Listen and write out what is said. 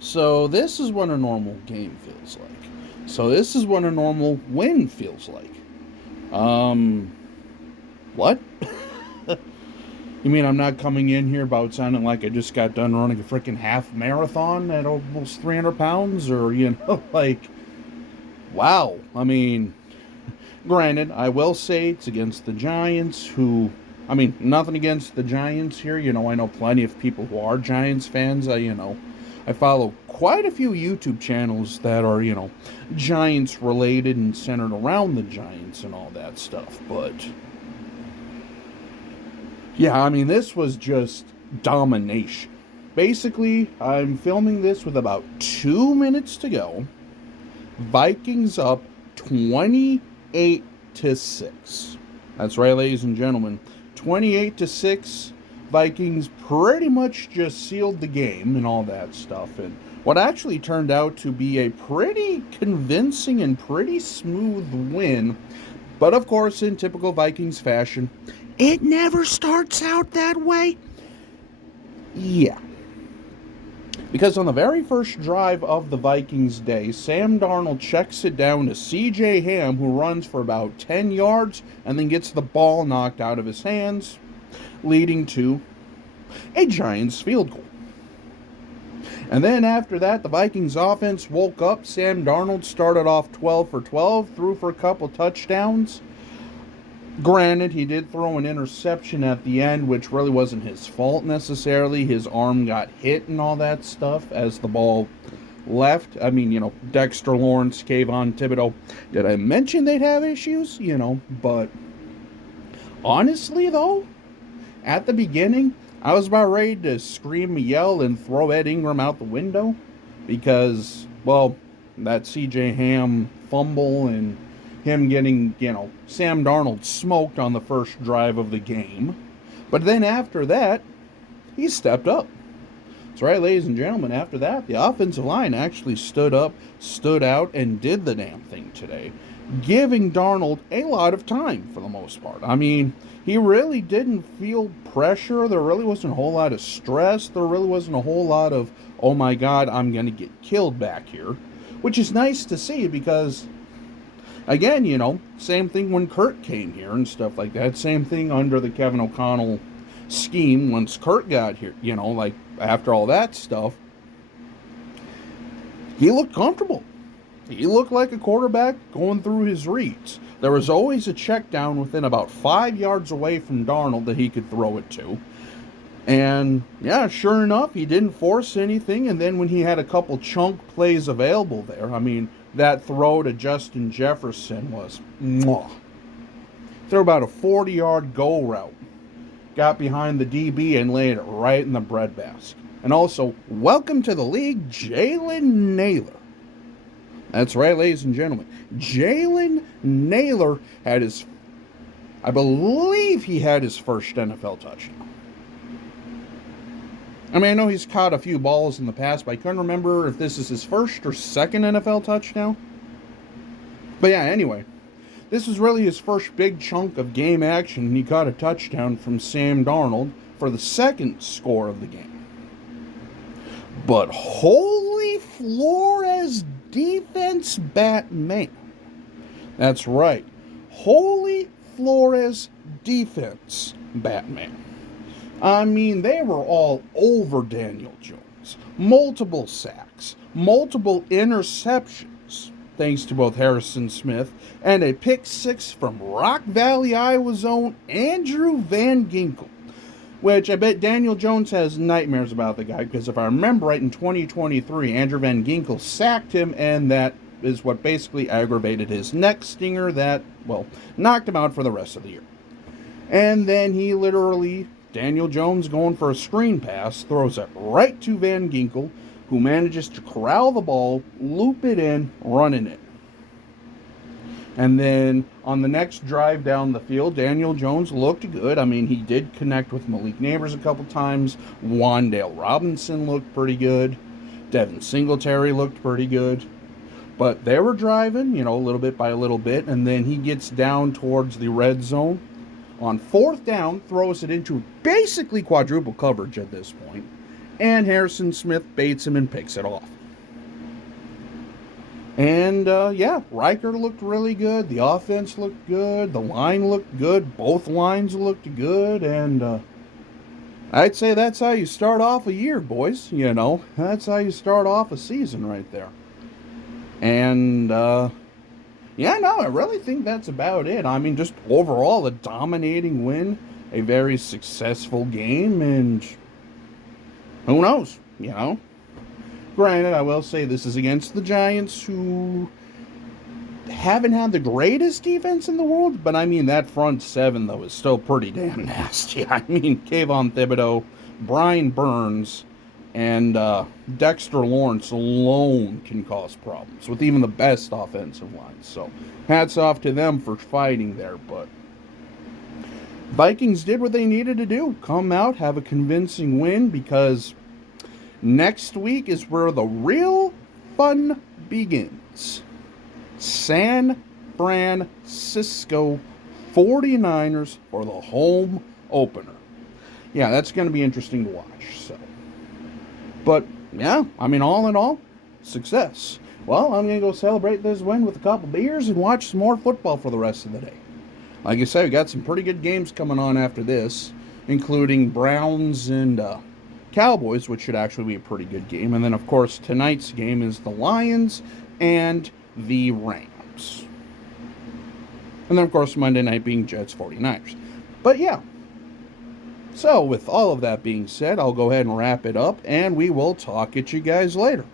So this is what a normal game feels like. So this is what a normal win feels like. Um, what? You mean I'm not coming in here about sounding like I just got done running a freaking half marathon at almost 300 pounds? Or, like, wow. I mean, granted, I will say it's against the Giants, who, I mean, nothing against the Giants here. I know plenty of people who are Giants fans. I follow quite a few YouTube channels that are, Giants related and centered around the Giants and all that stuff. But, yeah, I mean, this was just domination. Basically, I'm filming this with about 2 minutes to go. Vikings up 28-6. That's right, ladies and gentlemen. 28-6. Vikings pretty much just sealed the game and all that stuff. And what actually turned out to be a pretty convincing and pretty smooth win. But of course, in typical Vikings fashion, it never starts out that way. Yeah. Because on the very first drive of the Vikings' day, Sam Darnold checks it down to C.J. Ham, who runs for about 10 yards and then gets the ball knocked out of his hands, leading to a Giants field goal. And then after that, the Vikings offense woke up. Sam Darnold started off 12 for 12, threw for a couple touchdowns. Granted, he did throw an interception at the end, which really wasn't his fault necessarily. His arm got hit and all that stuff as the ball left. I mean, Dexter Lawrence, Kayvon Thibodeau. Did I mention they'd have issues? But honestly, though, at the beginning, I was about ready to scream, yell, and throw Ed Ingram out the window because, well, that C.J. Ham fumble and him getting, Sam Darnold smoked on the first drive of the game. But then after that, he stepped up. That's right, ladies and gentlemen. After that, the offensive line actually stood up, stood out, and did the damn thing today, giving Darnold a lot of time for the most part. I mean, he really didn't feel pressure. There really wasn't a whole lot of stress. There really wasn't a whole lot of, oh my God, I'm going to get killed back here, which is nice to see because, again, same thing when Kurt came here and stuff like that. Same thing under the Kevin O'Connell scheme once Kurt got here, like after all that stuff. He looked comfortable. He looked like a quarterback going through his reads. There was always a check down within about 5 yards away from Darnold that he could throw it to. And, yeah, sure enough, he didn't force anything. And then when he had a couple chunk plays available there, I mean, that throw to Justin Jefferson was mwah. Threw about a 40-yard go route. Got behind the DB and laid it right in the breadbasket. And also, welcome to the league, Jalen Naylor. That's right, ladies and gentlemen. Jalen Naylor had I believe he had his first NFL touchdown. I mean, I know he's caught a few balls in the past, but I couldn't remember if this is his first or second NFL touchdown. But yeah, anyway, this was really his first big chunk of game action, and he caught a touchdown from Sam Darnold for the second score of the game. But holy Flores defense, Batman. That's right. Holy Flores defense, Batman. I mean, they were all over Daniel Jones. Multiple sacks, multiple interceptions, thanks to both Harrison Smith, and a pick six from Rock Valley, Iowa's own Andrew Van Ginkel. Which I bet Daniel Jones has nightmares about the guy, because if I remember right, in 2023, Andrew Van Ginkel sacked him, and that is what basically aggravated his neck stinger that, well, knocked him out for the rest of the year. And then he literally, Daniel Jones going for a screen pass, throws it right to Van Ginkel, who manages to corral the ball, loop it in, running it. And then on the next drive down the field, Daniel Jones looked good. I mean, he did connect with Malik Neighbors a couple times. Wan'Dale Robinson looked pretty good. Devin Singletary looked pretty good. But they were driving, a little bit by a little bit. And then he gets down towards the red zone. On fourth down, throws it into basically quadruple coverage at this point. and Harrison Smith baits him and picks it off. And, yeah, Riker looked really good. The offense looked good. The line looked good. Both lines looked good. And I'd say that's how you start off a year, boys. You know, that's how you start off a season right there. And, yeah, no, I really think that's about it. I mean, just overall, a dominating win, a very successful game, and who knows, you know? Granted, I will say this is against the Giants, who haven't had the greatest defense in the world, but I mean, that front seven, though, is still pretty damn nasty. I mean, Kayvon Thibodeau, Brian Burns, and Dexter Lawrence alone can cause problems with even the best offensive lines. So, hats off to them for fighting there, but Vikings did what they needed to do. Come out, have a convincing win, because next week is where the real fun begins. San Francisco 49ers for the home opener. Yeah, that's going to be interesting to watch. So, but yeah, I mean, all in all, success. Well, I'm going to go celebrate this win with a couple beers and watch some more football for the rest of the day. Like I said, we got some pretty good games coming on after this, including Browns and Cowboys, which should actually be a pretty good game. And then, of course, tonight's game is the Lions and the Rams. And then, of course, Monday night being Jets 49ers. But yeah. So, with all of that being said, I'll go ahead and wrap it up, and we will talk at you guys later.